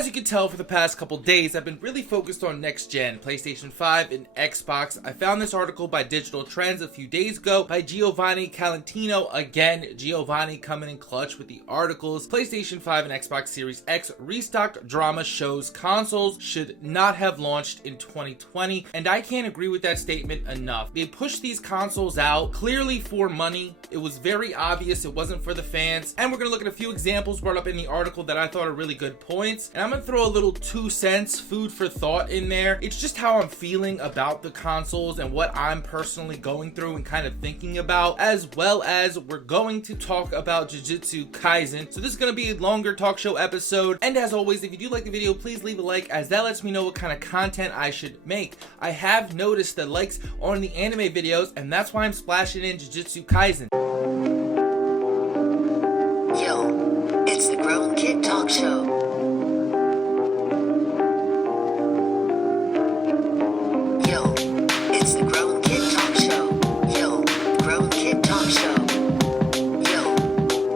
As you can tell, for the past couple days, I've been really focused on next gen, PlayStation 5 and Xbox. I found this article by Digital Trends a few days ago by Giovanni Calentino. Again, Giovanni coming in clutch with the articles. PlayStation 5 and Xbox Series X restocked drama shows consoles should not have launched in 2020, and I can't agree with that statement enough. They pushed these consoles out clearly for money. It was very obvious it wasn't for the fans, and we're gonna look at a few examples brought up in the article that I thought are really good points, and I'm gonna throw a little 2 cents food for thought in there. It's just how I'm feeling about the consoles and what I'm personally going through and kind of thinking about, as well as we're going to talk about Jujutsu Kaizen. So this is gonna be a longer talk show episode, and as always, if you do like the video, please leave a like, as that lets me know what kind of content I should make. I have noticed the likes on the anime videos, and that's why I'm splashing in Jujutsu Kaizen. Yo, it's the Grown Kid Talk Show. Yo, it's the Grown Kid Talk Show. Yo, Grown Kid Talk Show. Yo,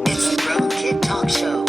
it's the Grown Kid Talk Show.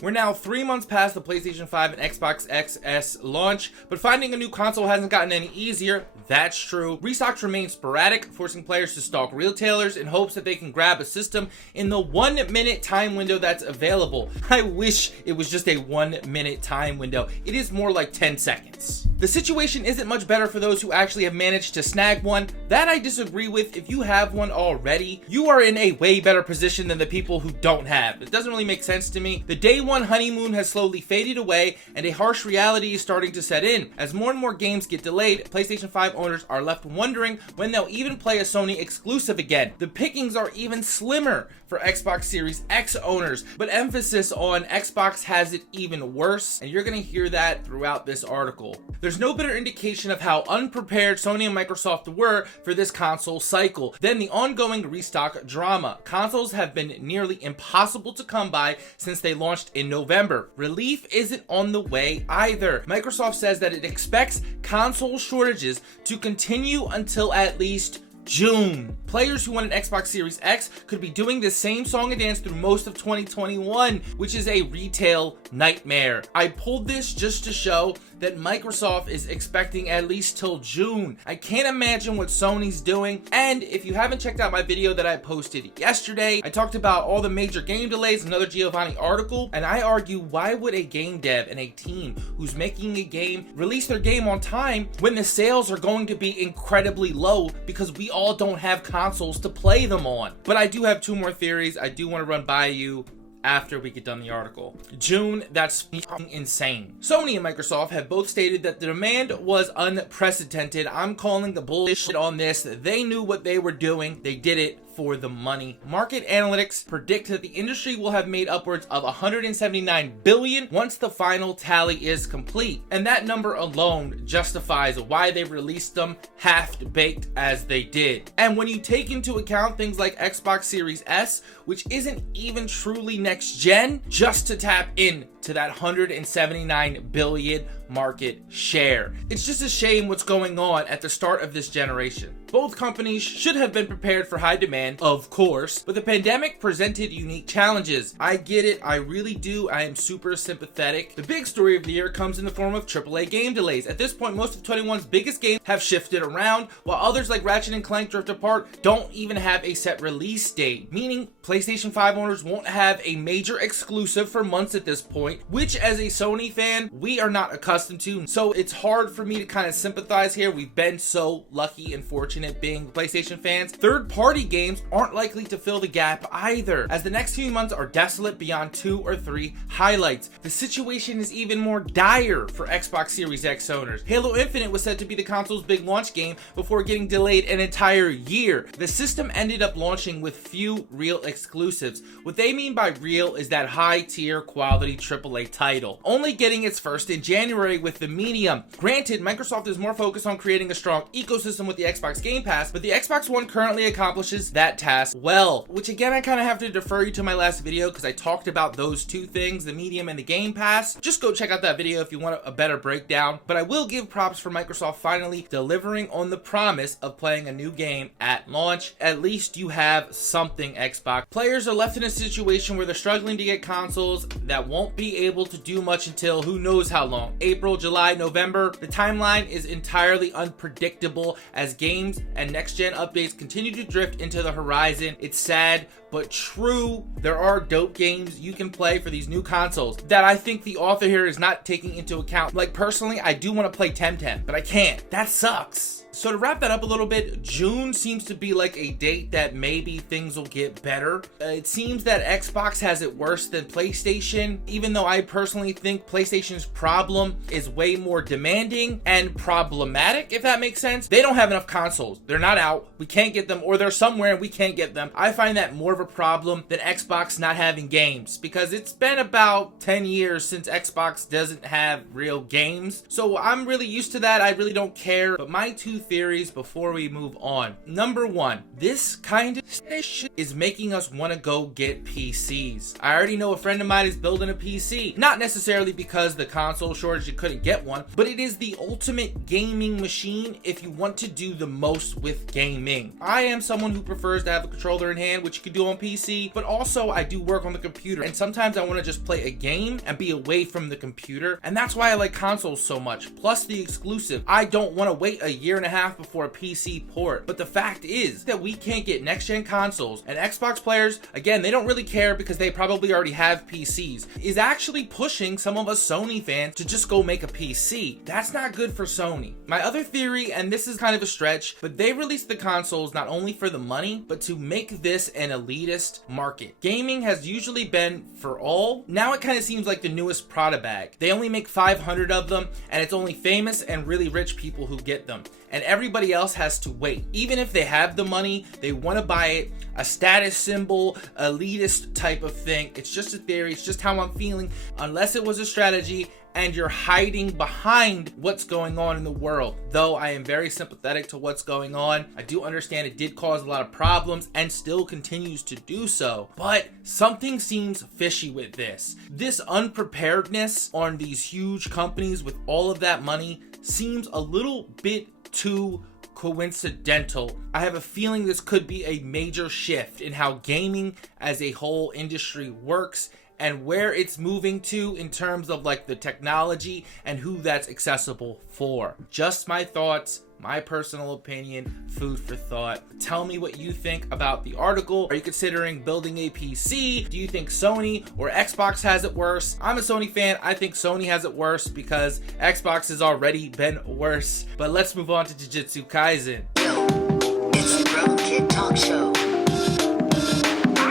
We're now 3 months past the PlayStation 5 and Xbox XS launch, but finding a new console hasn't gotten any easier. That's true. Restocks remain sporadic, forcing players to stalk retailers in hopes that they can grab a system in the 1 minute time window that's available. I wish it was just a 1 minute time window. It is more like 10 seconds. The situation isn't much better for those who actually have managed to snag one. That I disagree with. If you have one already, you are in a way better position than the people who don't have. It doesn't really make sense to me. The day one honeymoon has slowly faded away, and a harsh reality is starting to set in. As more and more games get delayed, PlayStation 5 owners are left wondering when they'll even play a Sony exclusive again. The pickings are even slimmer for Xbox Series X owners, but emphasis on Xbox has it even worse, and you're gonna hear that throughout this article. There's no better indication of how unprepared Sony and Microsoft were for this console cycle than the ongoing restock drama. Consoles have been nearly impossible to come by since they launched in November. Relief isn't on the way either. Microsoft says that it expects console shortages to continue until at least June. Players who want an Xbox Series X could be doing the same song and dance through most of 2021, which is a retail nightmare. I pulled this just to show that Microsoft is expecting at least till June. I can't imagine what Sony's doing. And if you haven't checked out my video that I posted yesterday, I talked about all the major game delays, another Giovanni article, and I argue, why would a game dev and a team who's making a game release their game on time when the sales are going to be incredibly low because we all don't have consoles to play them on? But I do have 2 more theories I do want to run by you after we get done the article. June, that's insane. Sony and Microsoft have both stated that the demand was unprecedented. I'm calling the bullshit on this. They knew what they were doing. They did it for the money. Market analytics predict that the industry will have made upwards of 179 billion once the final tally is complete. And that number alone justifies why they released them half-baked as they did. And when you take into account things like Xbox Series S, which isn't even truly next gen, just to tap in to that 179 billion market share. It's just a shame what's going on at the start of this generation. Both companies should have been prepared for high demand, of course, but the pandemic presented unique challenges. I get it, I really do. I am super sympathetic. The big story of the year comes in the form of AAA game delays. At this point, most of 21's biggest games have shifted around, while others like Ratchet & Clank Drift Apart don't even have a set release date, meaning PlayStation 5 owners won't have a major exclusive for months at this point, which as a Sony fan, we are not accustomed to. So it's hard for me to kind of sympathize here. We've been so lucky and fortunate being PlayStation fans. Third-party games aren't likely to fill the gap either, as the next few months are desolate beyond 2 or 3 highlights. The situation is even more dire for Xbox Series X owners. Halo Infinite was said to be the console's big launch game before getting delayed an entire year. The system ended up launching with few real exclusives. What they mean by real is that high-tier quality AAA title, only getting its first in January with the Medium. Granted, Microsoft is more focused on creating a strong ecosystem with the Xbox Game Pass, but the Xbox One currently accomplishes that task well, which again, I kind of have to defer you to my last video because I talked about those 2 things, the Medium and the Game Pass. Just go check out that video if you want a better breakdown, but I will give props for Microsoft finally delivering on the promise of playing a new game at launch. At least you have something, Xbox. Players are left in a situation where they're struggling to get consoles that won't be be able to do much until who knows how long. April, July, November. The timeline is entirely unpredictable as games and next-gen updates continue to drift into the horizon. It's sad, but true. There are dope games you can play for these new consoles that I think the author here is not taking into account. Like, personally, I do want to play Temtem, but I can't. That sucks. So to wrap that up a little bit, June seems to be like a date that maybe things will get better. It seems that Xbox has it worse than PlayStation, even though I personally think PlayStation's problem is way more demanding and problematic, if that makes sense. They don't have enough consoles. They're not out. We can't get them, or they're somewhere and we can't get them. I find that more of a problem than Xbox not having games, because it's been about 10 years since Xbox doesn't have real games. So I'm really used to that. I really don't care. But my two theories before we move on. Number one, this kind of shit is making us want to go get PCs. I already know a friend of mine is building a PC. Not necessarily because the console shortage, you couldn't get one, but it is the ultimate gaming machine if you want to do the most with gaming. I am someone who prefers to have a controller in hand, which you can do on PC, but also I do work on the computer, and sometimes I want to just play a game and be away from the computer, and that's why I like consoles so much. Plus the exclusive. I don't want to wait a year and a half before a PC port. But the fact is that we can't get next-gen consoles, and Xbox players, again, they don't really care because they probably already have PCs, is actually pushing some of us Sony fans to just go make a PC. That's not good for Sony. My other theory, and this is kind of a stretch, but they released the consoles not only for the money, but to make this an elitist market. Gaming has usually been for all. Now it kind of seems like the newest Prada bag. They only make 500 of them, and it's only famous and really rich people who get them. And everybody else has to wait. Even if they have the money, they want to buy it. A status symbol, elitist type of thing. It's just a theory. It's just how I'm feeling. Unless it was a strategy and you're hiding behind what's going on in the world. Though I am very sympathetic to what's going on. I do understand it did cause a lot of problems and still continues to do so. But something seems fishy with this. This unpreparedness on these huge companies with all of that money seems a little bit too coincidental. I have a feeling this could be a major shift in how gaming as a whole industry works and where it's moving to in terms of like the technology and who that's accessible for. Just my thoughts, my personal opinion, food for thought. Tell me what you think about the article. Are you considering building a PC? Do you think Sony or Xbox has it worse? I'm a Sony fan. I think Sony has it worse because Xbox has already been worse. But let's move on to Jujutsu Kaisen. Yo, it's the Grown Kid Talk Show.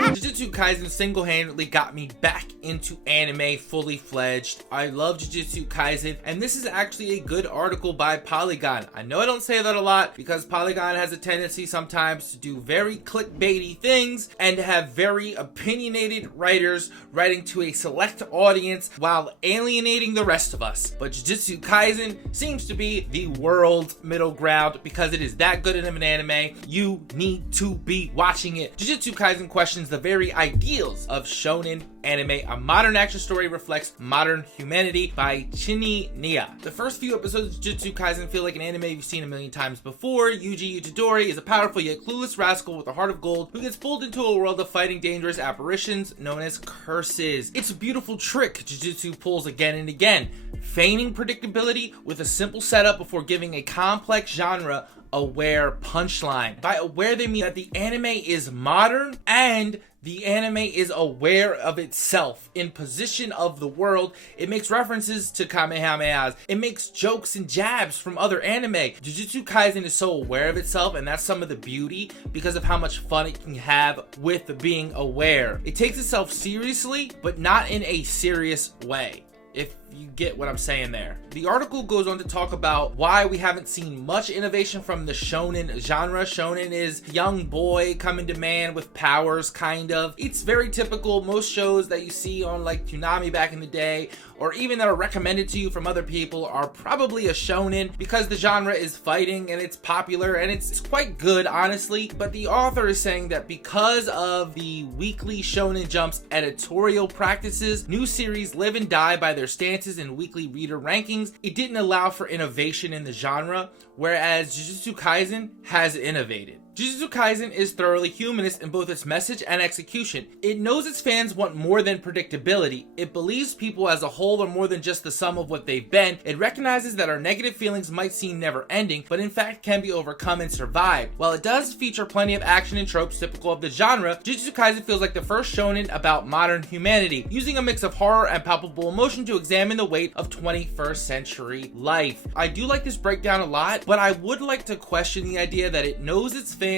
Jujutsu Kaisen single-handedly got me back into anime fully fledged. I love Jujutsu Kaisen, and this is actually a good article by Polygon. I know I don't say that a lot because Polygon has a tendency sometimes to do very clickbaity things and to have very opinionated writers writing to a select audience while alienating the rest of us. But Jujutsu Kaisen seems to be the world's middle ground because it is that good of an anime. You need to be watching it. Jujutsu Kaisen questions the very ideals of shonen anime. A modern action story reflects modern humanity by Chini Nia. The first few episodes of Jujutsu Kaisen feel like an anime you've seen a million times before. Yuji Itadori is a powerful yet clueless rascal with a heart of gold who gets pulled into a world of fighting dangerous apparitions known as curses. It's a beautiful trick Jujutsu pulls again and again, feigning predictability with a simple setup before giving a complex genre aware punchline. By aware, they mean that the anime is modern and the anime is aware of itself in position of the world. It makes references to Kamehamehas. It makes jokes and jabs from other anime. Jujutsu Kaisen is so aware of itself, and that's some of the beauty because of how much fun it can have with being aware. It takes itself seriously, but not in a serious way, if you get what I'm saying there. The article goes on to talk about why we haven't seen much innovation from the shonen genre. Shonen is young boy coming to man with powers, kind of. It's very typical. Most shows that you see on like Toonami back in the day, or even that are recommended to you from other people, are probably a shonen because the genre is fighting and it's popular and it's quite good, honestly. But the author is saying that because of the weekly Shonen Jump's editorial practices, new series live and die by their stances and weekly reader rankings. It didn't allow for innovation in the genre, whereas Jujutsu Kaisen has innovated. Jujutsu Kaisen is thoroughly humanist in both its message and execution. It knows its fans want more than predictability. It believes people as a whole are more than just the sum of what they've been. It recognizes that our negative feelings might seem never ending, but in fact can be overcome and survived. While it does feature plenty of action and tropes typical of the genre, Jujutsu Kaisen feels like the first shonen about modern humanity, using a mix of horror and palpable emotion to examine the weight of 21st century life. I do like this breakdown a lot, but I would like to question the idea that it knows its fans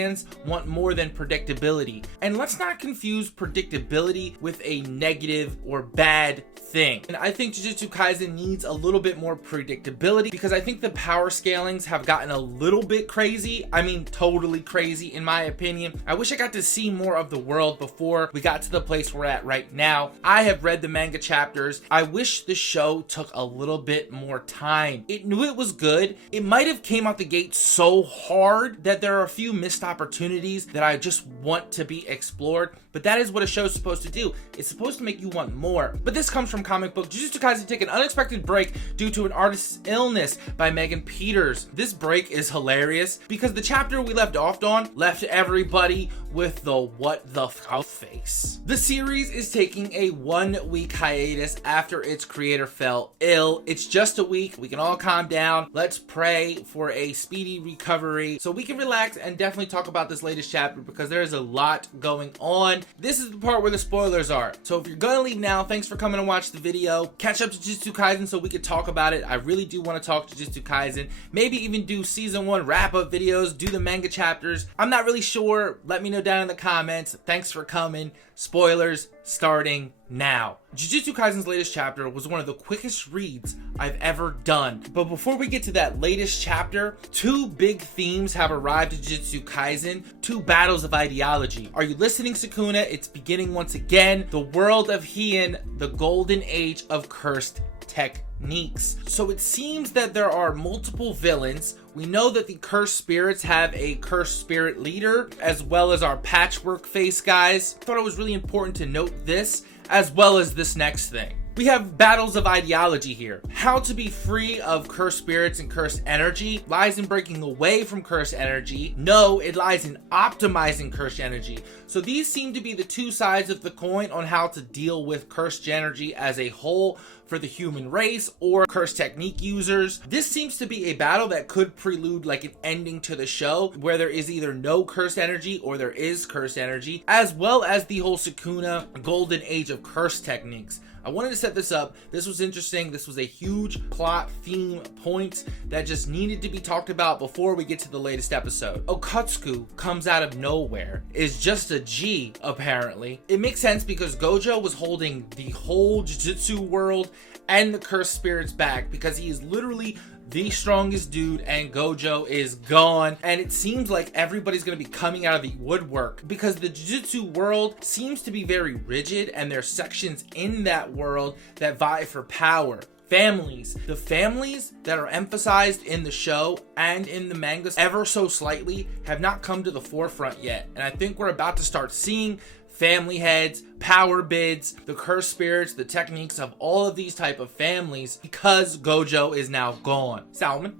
want more than predictability. And let's not confuse predictability with a negative or bad thing. And I think Jujutsu Kaisen needs a little bit more predictability because I think the power scalings have gotten a little bit crazy. I mean, totally crazy in my opinion. I wish I got to see more of the world before we got to the place we're at right now. I have read the manga chapters. I wish the show took a little bit more time. It knew it was good. It might have came out the gate so hard that there are a few missed opportunities that I just want to be explored. But that is what a show is supposed to do. It's supposed to make you want more. But this comes from comic book. Jujutsu Kaisen took an unexpected break due to an artist's illness by Megan Peters. This break is hilarious because the chapter we left off on left everybody with the what the f face. The series is taking a 1 week hiatus after its creator fell ill. It's just a week. We can all calm down. Let's pray for a speedy recovery so we can relax and definitely talk about this latest chapter because there is a lot going on. This is the part where the spoilers are. So if you're gonna leave now, thanks for coming and watch the video. Catch up to Jujutsu Kaisen so we can talk about it. I really do want to talk to Jujutsu Kaisen. Maybe even do season 1 wrap-up videos, do the manga chapters. I'm not really sure. Let me know down in the comments. Thanks for coming. Spoilers starting now. Jujutsu Kaisen's latest chapter was one of the quickest reads I've ever done. But before we get to that latest chapter, 2 big themes have arrived at Jujutsu Kaisen, 2 battles of ideology. Are you listening, Sukuna? It's beginning once again. The world of Heian, the golden age of cursed techniques. So it seems that there are multiple villains. We know that the cursed spirits have a cursed spirit leader, as well as our patchwork face guys. I thought it was really important to note this, as well as this next thing. We have battles of ideology here. How to be free of cursed spirits and cursed energy lies in breaking away from cursed energy. No, it lies in optimizing cursed energy. So these seem to be the 2 sides of the coin on how to deal with cursed energy as a whole for the human race or cursed technique users. This seems to be a battle that could prelude like an ending to the show where there is either no cursed energy or there is cursed energy, as well as the whole Sukuna golden age of cursed techniques. I wanted to set this up. This was interesting. This was a huge plot theme point that just needed to be talked about before we get to the latest episode. Okatsuki comes out of nowhere, is just a G apparently. It makes sense because Gojo was holding the whole Jujutsu world and the cursed spirits back because he is literally the strongest dude and Gojo is gone, and it seems like everybody's gonna be coming out of the woodwork because the Jujutsu world seems to be very rigid and there's sections in that world that vie for power. Families. The families that are emphasized in the show and in the manga ever so slightly have not come to the forefront yet, and I think we're about to start seeing family heads, power bids, the cursed spirits, the techniques of all of these type of families because Gojo is now gone. Salmon.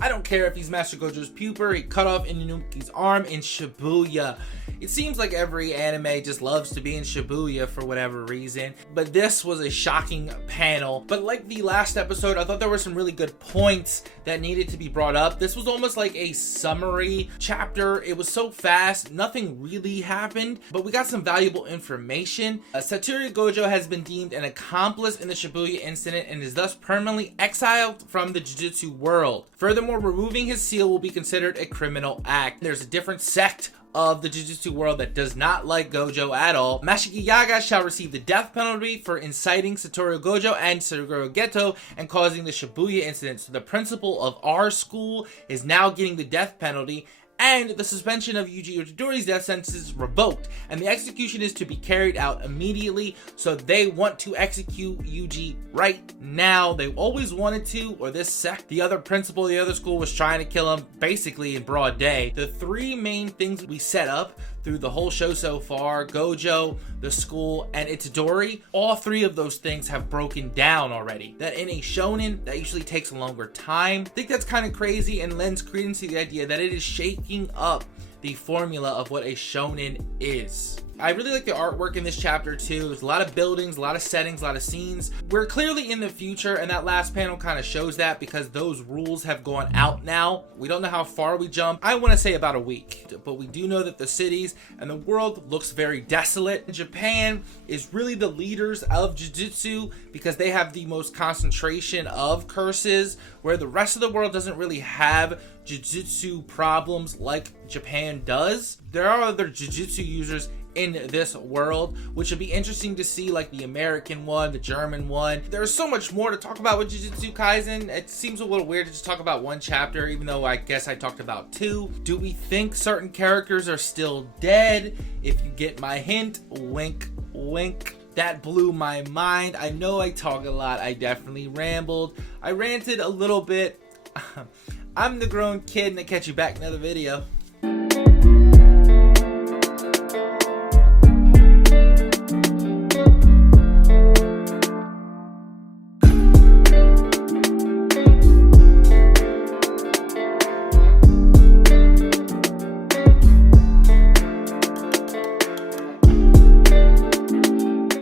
I don't care if he's Master Gojo's puper. He cut off Inuki's arm in Shibuya. It seems like every anime just loves to be in Shibuya for whatever reason, but this was a shocking panel. But like the last episode, I thought there were some really good points that needed to be brought up. This was almost like a summary chapter. It was so fast, nothing really happened, but we got some valuable information. Satoru Gojo has been deemed an accomplice in the Shibuya incident and is thus permanently exiled from the Jujutsu world. Furthermore, removing his seal will be considered a criminal act. There's a different sect of the Jujutsu world that does not like Gojo at all. Mashigi Yaga shall receive the death penalty for inciting Satoru Gojo and Suguru Geto and causing the Shibuya incident. So the principal of our school is now getting the death penalty, and the suspension of Yuji Itadori's death sentence is revoked, and the execution is to be carried out immediately. So they want to execute Yuji right now. They always wanted to, or this sect, the other principal, the other school was trying to kill him basically in broad day. The 3 main things we set up through the whole show so far. Gojo, the school, and Itadori, all three of those things have broken down already. That in a shonen, that usually takes a longer time. I think that's kind of crazy and lends credence to the idea that it is shaking up the formula of what a shonen is. I really like the artwork in this chapter too. There's a lot of buildings, a lot of settings, a lot of scenes. We're clearly in the future, and that last panel kind of shows that because those rules have gone out now. We don't know how far we jump. I want to say about a week, but we do know that the cities and the world looks very desolate. Japan is really the leaders of Jujutsu because they have the most concentration of curses, where the rest of the world doesn't really have Jujutsu problems like Japan does. There are other Jujutsu users in this world, which would be interesting to see, like the American one, the German one. There's so much more to talk about with Jujutsu Kaisen. It seems a little weird to just talk about one chapter, even though I guess I talked about two. Do we think certain characters are still dead? If you get my hint, wink, wink. That blew my mind. I know I talk a lot. I definitely rambled. I ranted a little bit. I'm the grown kid, and I'll catch you back in another video.